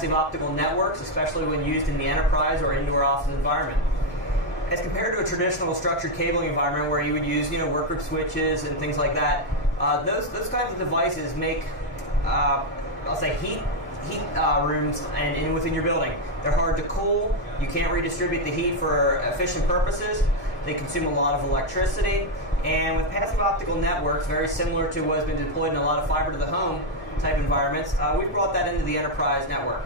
passive optical networks, especially when used in the enterprise or indoor office environment. As compared to a traditional structured cabling environment where you would use, workgroup switches and things like that, those kinds of devices make, I'll say, heat rooms and within your building. They're hard to cool. You can't redistribute the heat for efficient purposes. They consume a lot of electricity. And with passive optical networks, very similar to what has been deployed in a lot of fiber to the home type environments, we've brought that into the enterprise network.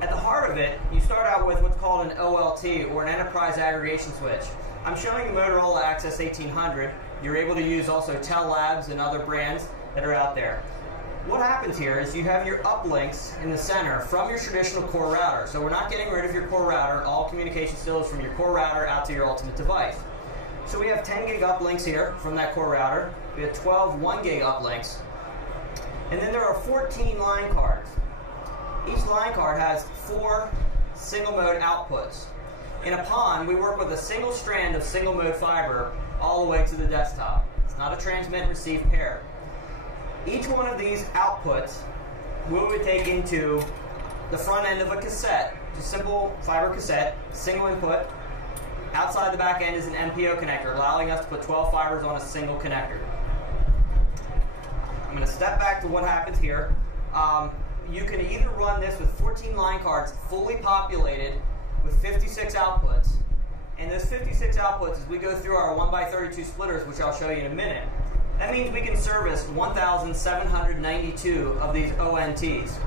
At the heart of it, you start out with what's called an OLT, or an enterprise aggregation switch. I'm showing the Motorola Access 1800. You're able to use also Tel Labs and other brands that are out there. What happens here is you have your uplinks in the center from your traditional core router. So we're not getting rid of your core router. All communication still is from your core router out to your ultimate device. So we have 10 gig uplinks here from that core router. We have 12 1 gig uplinks. And then there are 14 line cards. Each line card has 4 single mode outputs. In a PON, we work with a single strand of single mode fiber all the way to the desktop. It's not a transmit and receive pair. Each one of these outputs we would take into the front end of a cassette, just simple fiber cassette, single input. Outside the back end is an MPO connector, allowing us to put 12 fibers on a single connector. I'm going to step back to what happens here. You can either run this with 14 line cards fully populated with 56 outputs. And those 56 outputs, as we go through our 1x32 splitters, which I'll show you in a minute, that means we can service 1,792 of these ONTs.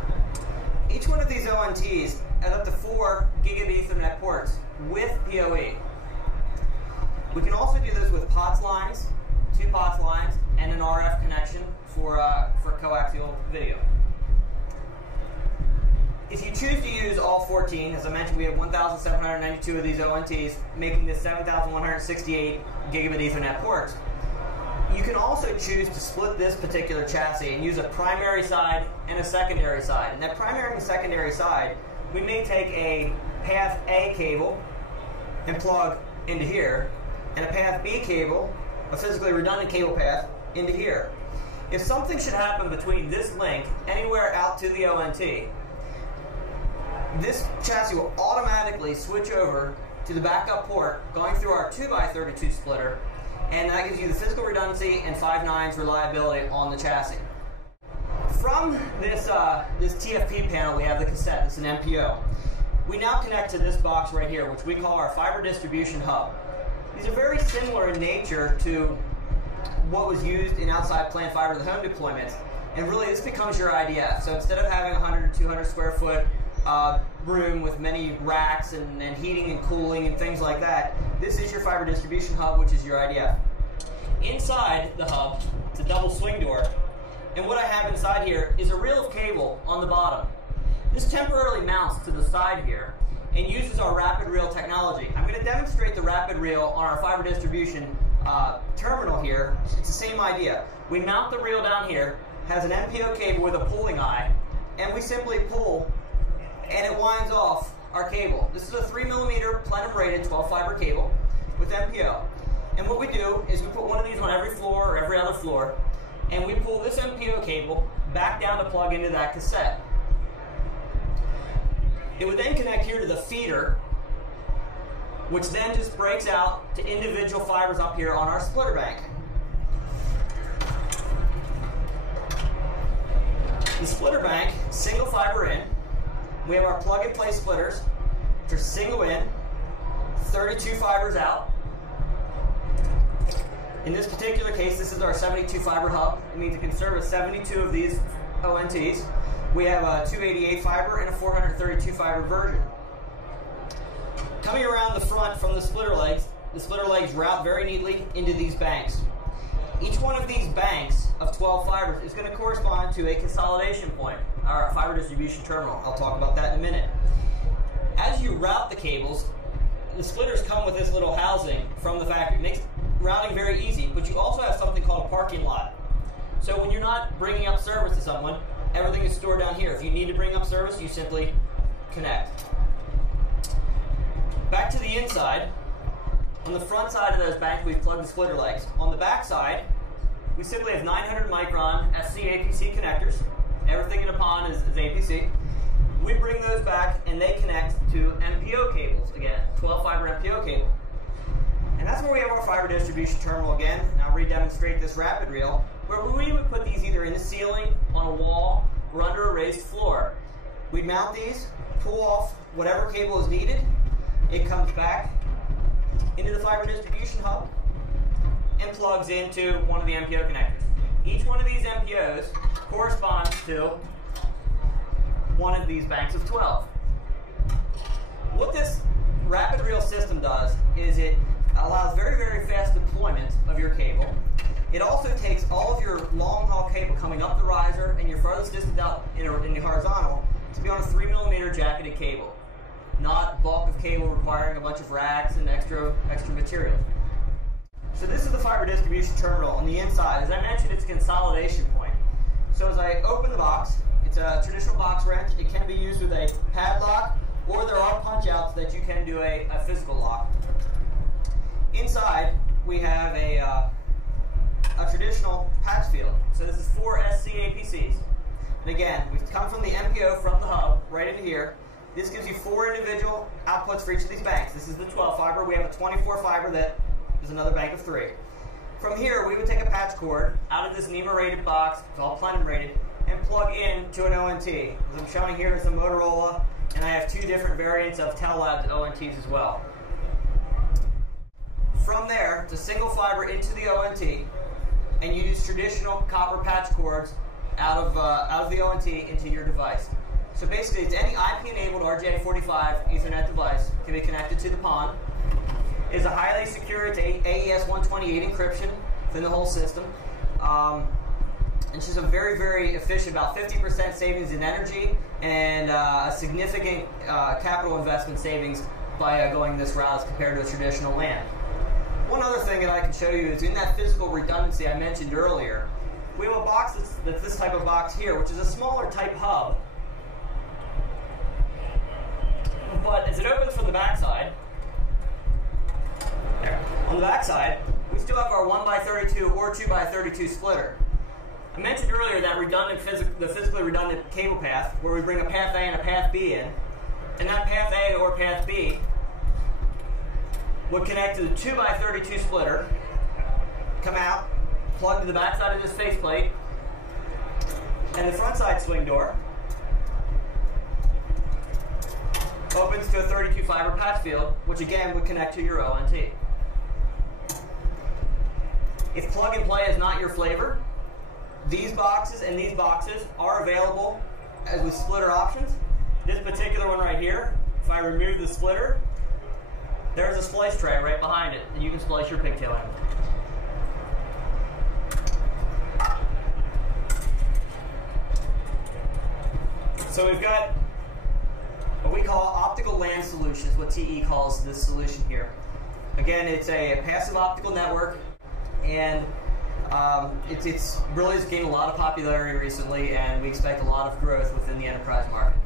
Each one of these ONTs has up to 4 gigabit Ethernet ports with PoE. We can also do this with POTS lines, 2 POTS lines, and an RF connection for coaxial video. If you choose to use all 14, as I mentioned, we have 1,792 of these ONTs, making this 7,168 gigabit Ethernet ports. You can also choose to split this particular chassis and use a primary side and a secondary side. And that primary and secondary side, we may take a path A cable and plug into here, and a path B cable, a physically redundant cable path, into here. If something should happen between this link anywhere out to the ONT, this chassis will automatically switch over to the backup port going through our 2x32 splitter, and that gives you the physical redundancy and 5 nines reliability on the chassis. From this TFP panel, we have the cassette. It's an MPO. We now connect to this box right here, which we call our fiber distribution hub. These are very similar in nature to what was used in outside plant fiber to the home deployments, and really this becomes your IDF. So instead of having a 100 or 200 square foot room with many racks and heating and cooling and things like that, this is your fiber distribution hub, which is your IDF. Inside the hub, it's a double swing door, and what I have inside here is a reel of cable on the bottom. This temporarily mounts to the side here and uses our rapid reel technology. I'm going to demonstrate the rapid reel on our fiber distribution terminal here. It's the same idea. We mount the reel down here, has an MPO cable with a pulling eye, and we simply pull and it winds off our cable. This is a 3mm plenum rated 12 fiber cable with MPO. And what we do is we put one of these on every floor or every other floor, and we pull this MPO cable back down to plug into that cassette. It would then connect here to the feeder, which then just breaks out to individual fibers up here on our splitter bank. The splitter bank, single fiber in. We have our plug-and-play splitters, which are single in, 32 fibers out. In this particular case, this is our 72 fiber hub. It means it can service 72 of these ONTs. We have a 288 fiber and a 432 fiber version. Coming around the front from the splitter legs route very neatly into these banks. Each one of these banks of 12 fibers is going to correspond to a consolidation point, our fiber distribution terminal. I'll talk about that in a minute. As you route the cables, the splitters come with this little housing from the factory. It makes routing very easy, but you also have something called a parking lot. So when you're not bringing up service to someone, everything is stored down here. If you need to bring up service, you simply connect. Back to the inside. On the front side of those banks, we've plugged the splitter legs. On the back side, we simply have 900 micron SC APC connectors. Everything in a PON is APC. We bring those back and they connect to MPO cables again, 12 fiber MPO cable. And that's where we have our fiber distribution terminal again. And I'll re-demonstrate this rapid reel, where we would put these either in the ceiling, on a wall, or under a raised floor. We'd mount these, pull off whatever cable is needed. It comes back into the fiber distribution hub and plugs into one of the MPO connectors. Each one of these MPOs corresponds to one of these banks of 12. What this rapid reel system does is it allows very, very fast deployment of your cable. It also takes all of your long haul cable coming up the riser and your farthest distance out in the horizontal to be on a 3mm jacketed cable, not bulk of cable requiring a bunch of racks and extra material. So this is the fiber distribution terminal on the inside. As I mentioned, it's a consolidation point. So as I open the box, it's a traditional box wrench. It can be used with a padlock, or there are punch outs that you can do a physical lock. Inside, we have a traditional patch field. So this is 4 SC APCs. And again, we've come from the MPO from the hub right into here. This gives you 4 individual outputs for each of these banks. This is the 12 fiber. We have a 24 fiber that is another bank of 3. From here, we would take a patch cord out of this NEMA rated box, it's all plenum rated, and plug in to an ONT. As I'm showing here is a Motorola, and I have 2 different variants of Telelabs ONTs as well. From there, it's a single fiber into the ONT, and you use traditional copper patch cords out of the ONT into your device. So basically, it's any IP-enabled RJ45 Ethernet device can be connected to the PON. It is a highly secure to AES 128 encryption within the whole system. It's just a very, very efficient, about 50% savings in energy and a significant capital investment savings by going this route as compared to a traditional LAN. One other thing that I can show you is in that physical redundancy I mentioned earlier, we have a box that's this type of box here, which is a smaller type hub. But as it opens from the backside, there, on the backside, we still have our 1x32 or 2x32 splitter. I mentioned earlier that the physically redundant cable path, where we bring a path A and a path B in, and that path A or path B would connect to the 2x32 splitter, come out, plug to the back side of this faceplate, and the front side swing door opens to a 32 fiber patch field, which again would connect to your ONT. If plug and play is not your flavor, these boxes and these boxes are available as with splitter options. This particular one right here, if I remove the splitter, there's a splice tray right behind it, and you can splice your pigtail in. So we've got what we call Optical LAN Solutions, what TE calls this solution here. Again, it's a passive optical network, and it's really gained a lot of popularity recently, and we expect a lot of growth within the enterprise market.